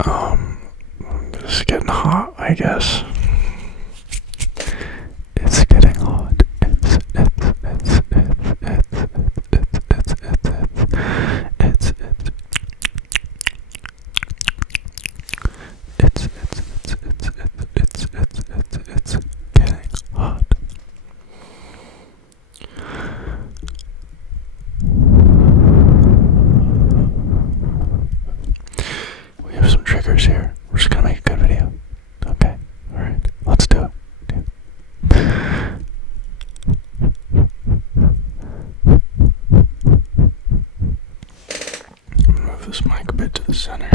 It's getting hot, I guess. It's getting hot. It's getting hot. We have some triggers here. We're just gonna make a good video. Okay, alright, let's do it. Move this mic a bit to the center.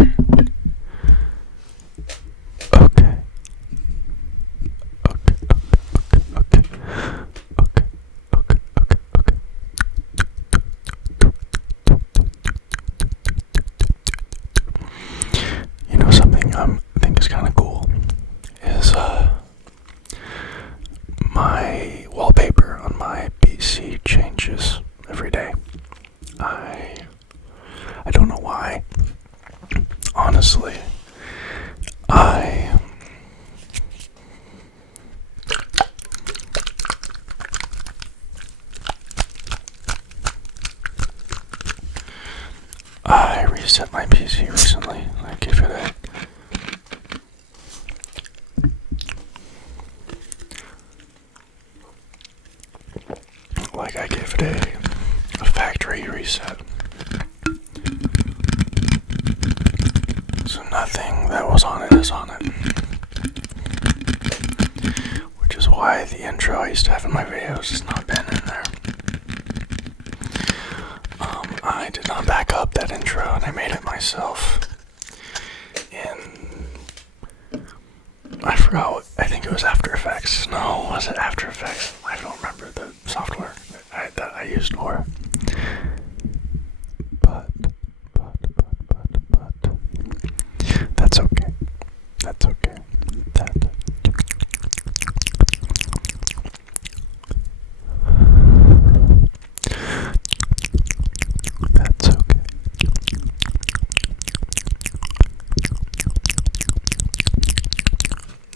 Okay. You know something I think is kind of cool is my wallpaper on my PC changes every day. I don't know why. Honestly, I reset my PC recently. I gave it a factory reset. So nothing that was on it is on it. Which is why the intro I used to have in my videos has not been in there. I did not back up that intro and I made it myself in, I forgot, I think it was After Effects. No, was it After Effects? I don't remember the software that I used for. But that's okay. That's okay. That's okay.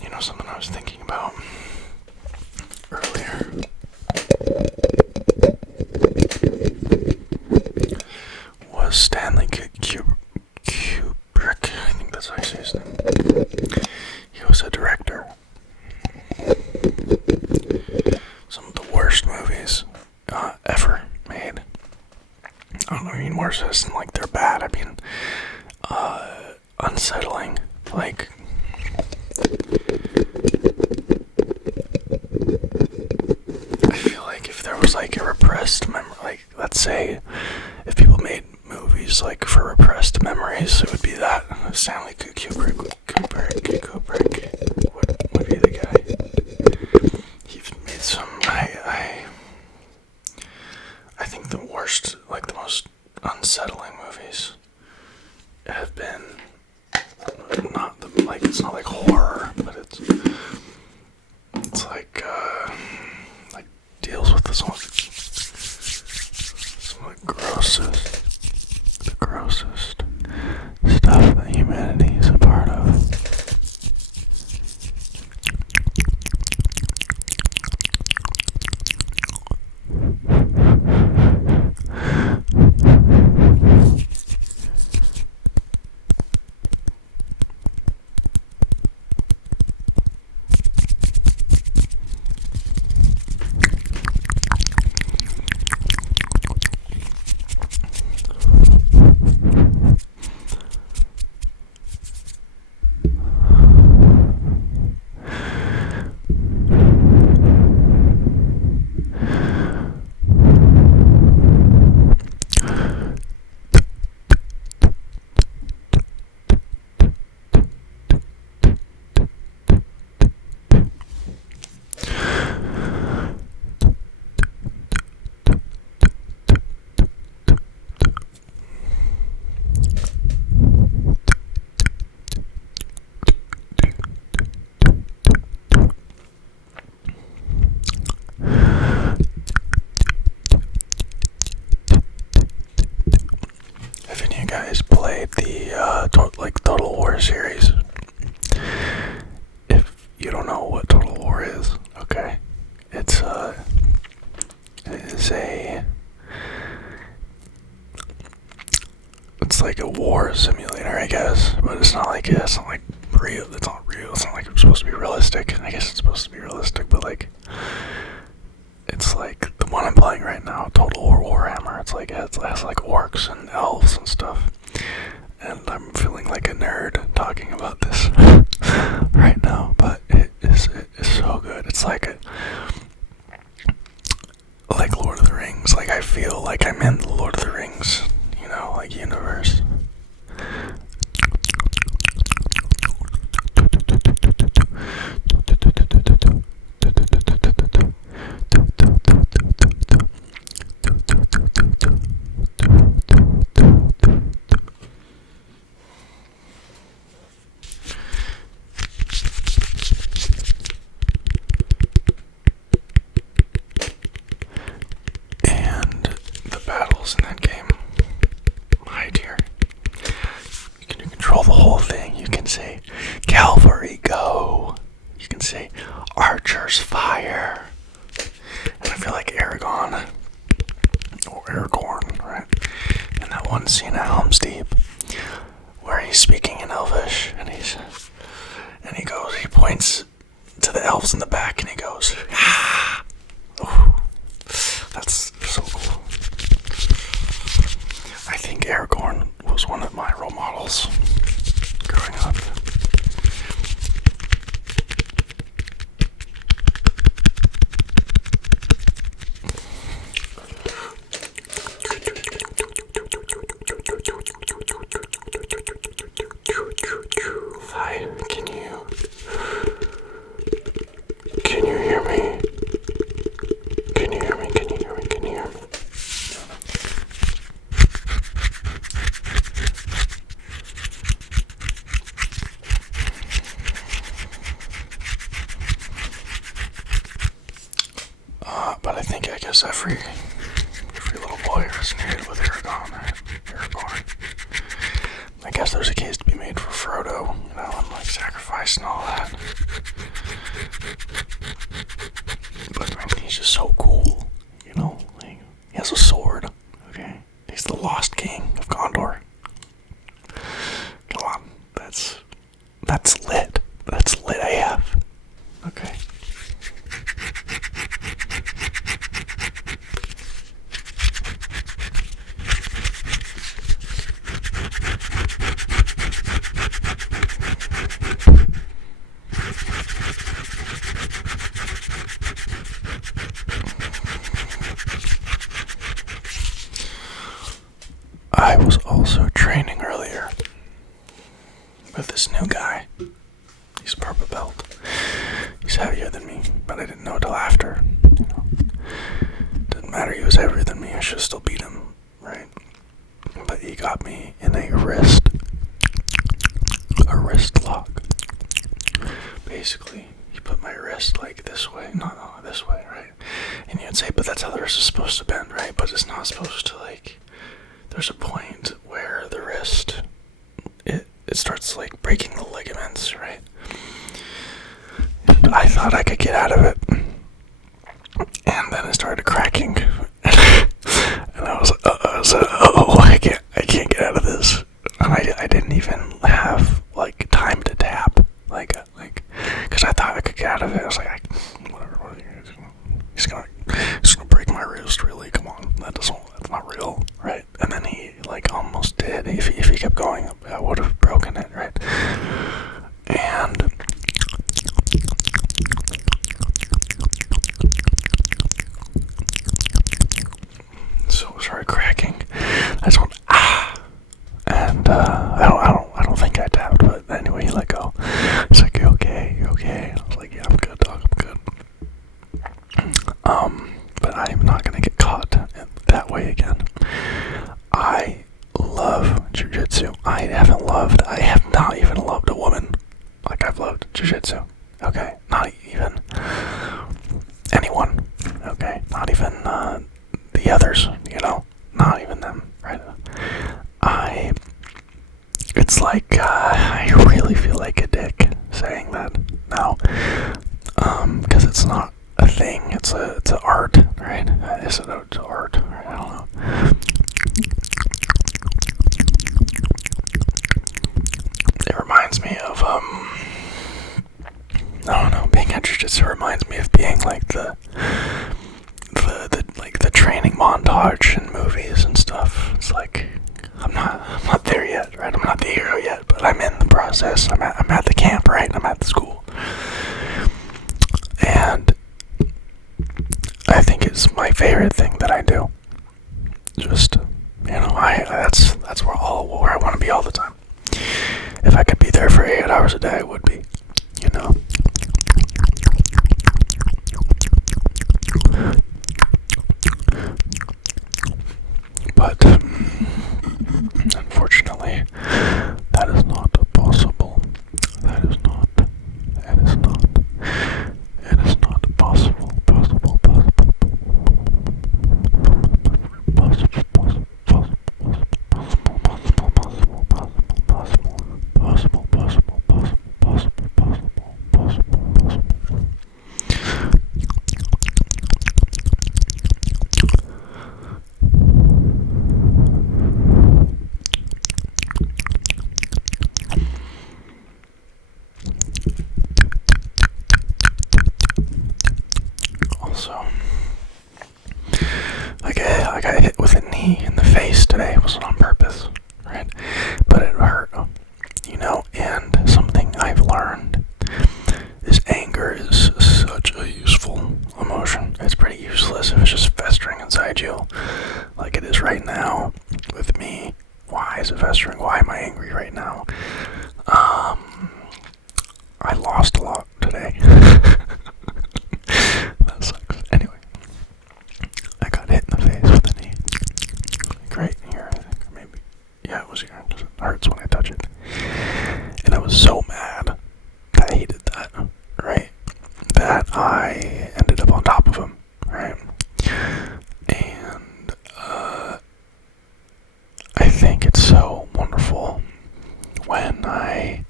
You know something I was thinking about earlier was Stanley Kubrick. I think that's how you say his name. He was a director. Some of the worst movies ever made. I don't mean worse as in like they're bad. I mean unsettling. Like I feel like if there was like a repressed memory, like let's say if people made movies like for repressed memories, it would be that Stanley Kubrick would be the guy. He made some. I think the worst, like the most unsettling movies have been not the, like it's not like horror, but it's like deals with some of the grossest stuff that humanity is a part of. like Total War series. If you don't know what Total War is, okay, it is it's like a war simulator, I guess, but it's not like real. It's not real. It's not like it's supposed to be realistic. I guess it's supposed to be realistic, but like it's like the one I'm playing right now, Total War Warhammer. It's like it has like orcs and elves and stuff. And I'm feeling like a nerd talking about this right now, but it is so good. It's like Lord of the Rings. Like I feel like I'm in the Lord of the Rings, like universe. Battles in that game, my dear, you can control the whole thing. You can say cavalry go, you can say archers fire, and I feel like Aragorn, right, in that one scene at Helm's Deep where he's speaking in Elvish and he points to the elves in the back and he goes, ah! Ooh, that's so cool. I think Aragorn was one of my role models growing up. Hi, can you hear me? Can you hear me? But I guess every little boy resonated with Aragorn. I guess there's a case to be made for Frodo, and like sacrifice and all that. But he's just so cool, like, he has a sword, okay? He's the Lost King of Gondor. Come on, that's lit. That's lit AF. Okay. I was also training earlier with this new guy. He's a purple belt. He's heavier than me, but I didn't know till after. Didn't matter, he was heavier than me. I should still beat him, right? But he got me in a wrist lock. Basically, he put my wrist like this way, no, this way, right? And you'd say, but that's how the wrist is supposed to bend, right? But it's not supposed to, like, there's a point where the wrist, it starts like breaking the ligaments, right? I thought I could get out of it, and then it started cracking, and I was I can't get out of this, and I didn't even have like time to tap, like, because I thought I could get out of it. I was like, whatever, he's gonna break my wrist, really? Come on, that's not real, right? And then he like almost did. If he kept going, I would have broken it, right? And so it started cracking. I just went and I don't think I tapped, but anyway, he let go. He's like, "You okay? You okay?" I was like, "Yeah, I'm good, dog. I'm good." But I'm not gonna get caught that way again. I love Jiu-jitsu. I have not even loved a woman like I've loved Jiu-jitsu. Okay, not even anyone. Okay, not even the others. Not even them. Right? It's like reminds me of, I don't know, being in jiu-jitsu reminds me of being like the training montage in movies and stuff. It's like, I'm not there yet, right? I'm not the hero yet, but I'm in the process. I'm at the camp, right? I'm at the school. And I think it's my favorite thing that I do. Just, that's where I want to be all the time. If I could be there for 8 hours a day, I would be, But, unfortunately, that is not possible. It is not possible. Also, I got hit with a knee in the face today. It wasn't on purpose, right? But it hurt, and something I've learned is anger is such a useful emotion. It's pretty useless if it's just festering inside you, like it is right now with me. Why is it festering? Why am I angry right now? I lost a lot today. That sucks. Anyway, I got hit in the face with a knee. Right here, I think. Or maybe. Yeah, it was here. It hurts when I touch it. And I was so mad that he did that, right? That I ended up on top of him, right? And, I think it's so wonderful when I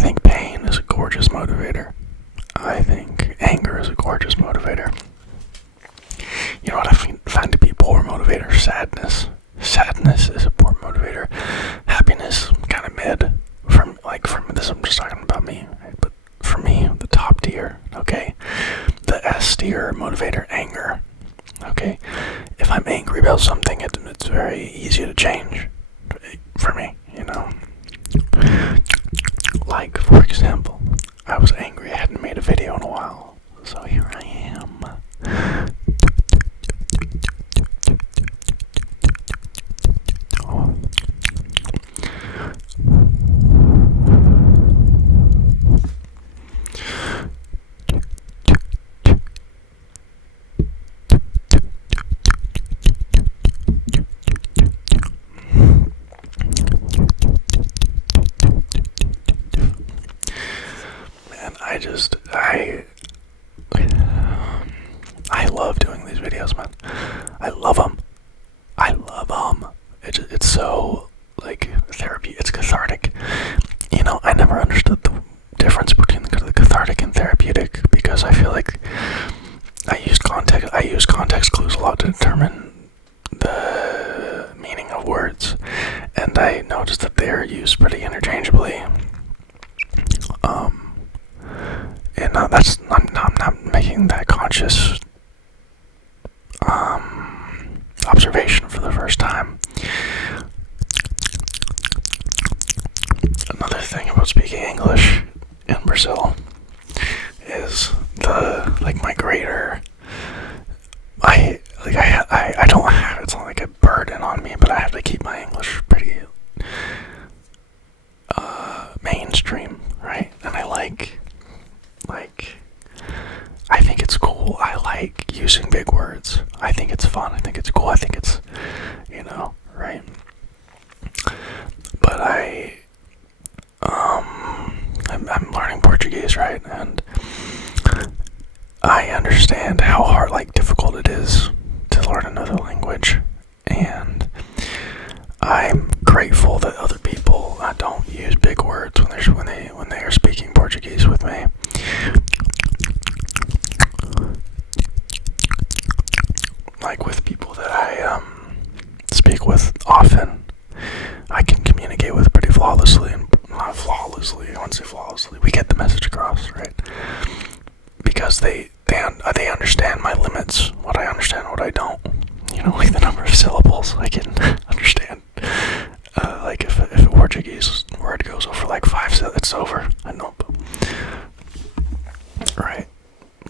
think pain is a gorgeous motivator. I think anger is a gorgeous motivator. You know what I find to be a poor motivator? Sadness. Sadness is a poor motivator. Happiness, kind of mid. From this, I'm just talking about me, right? But for me, the top tier, okay? The S tier motivator, anger. Okay? If I'm angry about something, it's very easy to change for me, Like, for example, I was angry. I hadn't made a video in a while. So here I am. Oh. I love doing these videos, man. I love them. It's so, therapy. It's cathartic. I never understood the difference between the cathartic and therapeutic, because I feel like I use context clues a lot to determine the meaning of words, and I noticed that they're used pretty interchangeably. And I'm not making that conscious observation for the first time. Another thing about speaking English in Brazil is my greater. I don't have, it's not like a burden on me, but I have to keep my English pretty mainstream, right? And I think it's cool. I like using big words. I think it's fun. I think it's cool. I think it's, right? But I'm learning Portuguese, right? And I understand how difficult it is to learn another language. And I'm grateful that other people don't use big words when they are speaking Portuguese with me. Like with people that I speak with often, I can communicate with pretty flawlessly. it's over. I know. Right.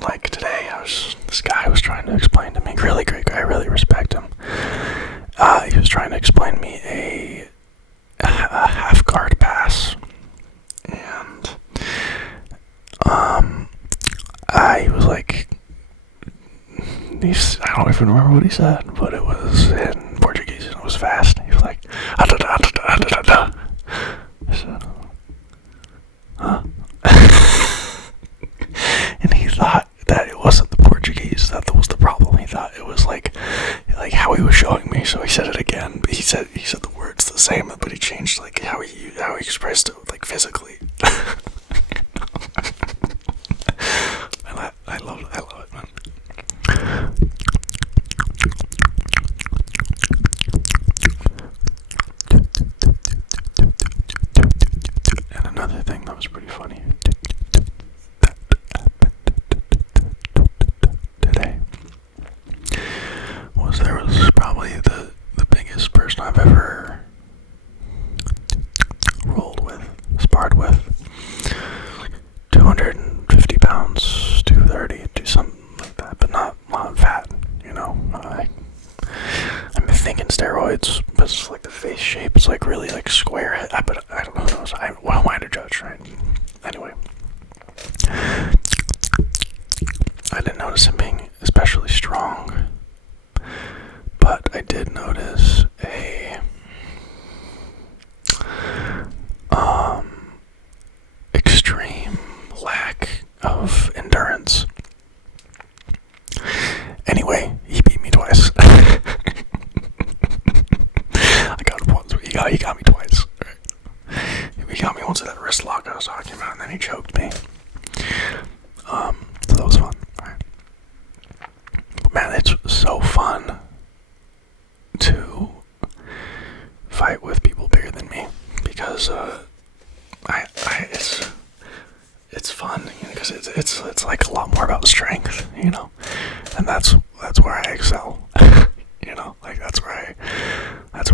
Like today, this guy was trying to explain to me, really great guy, I really respect him. He was trying to explain me a half guard pass, and I was like, I don't even remember what he said, but it was in Portuguese and it was fast. He was like, ah, da, da, da, da, da, da. I said, huh? And he thought that it wasn't the Portuguese that was the problem. He thought it was like how he was showing me. So he said it again. But he said the words the same, but he changed like how he expressed it like physically. And I love it, man. And another thing that was pretty funny today was there was probably the biggest person I've ever sparred with. 250 pounds, 230, do something like that, but not fat, you know. I'm thinking steroids, but it's like the face shape, it's like really like square, but I don't know, so what am I to judge, right? Anyway, I didn't notice him being especially strong, but I did notice a extreme lack of endurance. Anyway, he beat me twice. I got him once. He got me twice. Right. He got me once with that wrist lock I was talking about, and then he choked me. So that was fun. Right. But man, it's so fun to fight with people bigger than me, because it's fun, you know, because it's like a lot more about strength, you know, and that's where I excel. You know, like that's where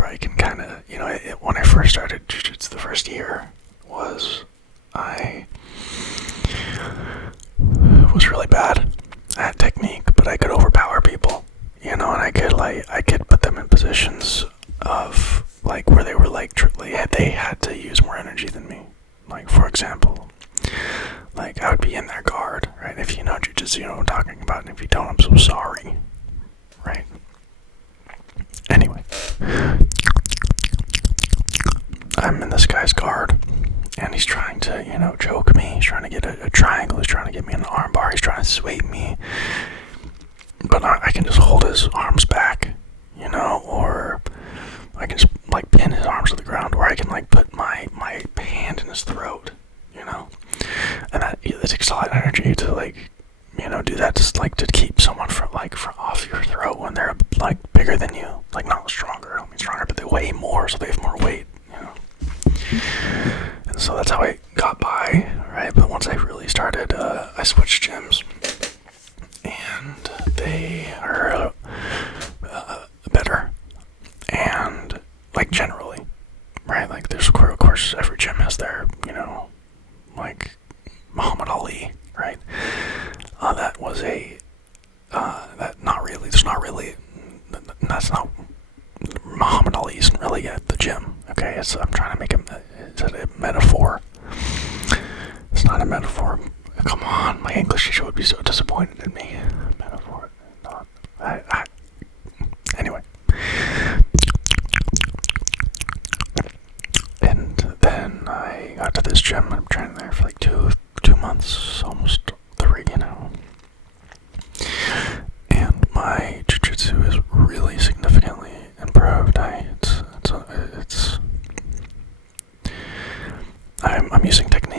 I can kind of, you know, when I first started jiu-jitsu the first year I was really bad at technique, but I could overpower people, you know, and I could put them in positions of like where they were like they had to use more energy than me. Like, for example, like I would be in their guard, right? If you know jiu-jitsu, you know what I'm talking about, and if you don't, I'm so sorry, right? Anyway, I'm in this guy's guard, and he's trying to, you know, choke me. He's trying to get a triangle. He's trying to get me in an arm bar. He's trying to sweep me, but I can just hold his arms back, you know, or I can just like pin his arms to the ground, or I can like put my hand in his throat, you know, and it takes a lot of energy to like, you know, do that, just like to keep someone from off your throat when they're like bigger than you, like not stronger, I don't mean stronger, but they weigh more, so they have more weight, you know. And so that's how I got by, right? But once I really started, I switched gyms, and they are better, and like generally, right? Like there's of course every gym has their, you know, like Muhammad Ali, right? That was that's not Muhammad Ali isn't really at the gym, okay? I'm trying to make it's a metaphor. It's not a metaphor. Come on, my English teacher would be so disappointed in me. Metaphor, not. Anyway. And then I got to this gym. I'm training there for like two months, almost 3, you know. And my jiu-jitsu is really significantly improved. I'm using technique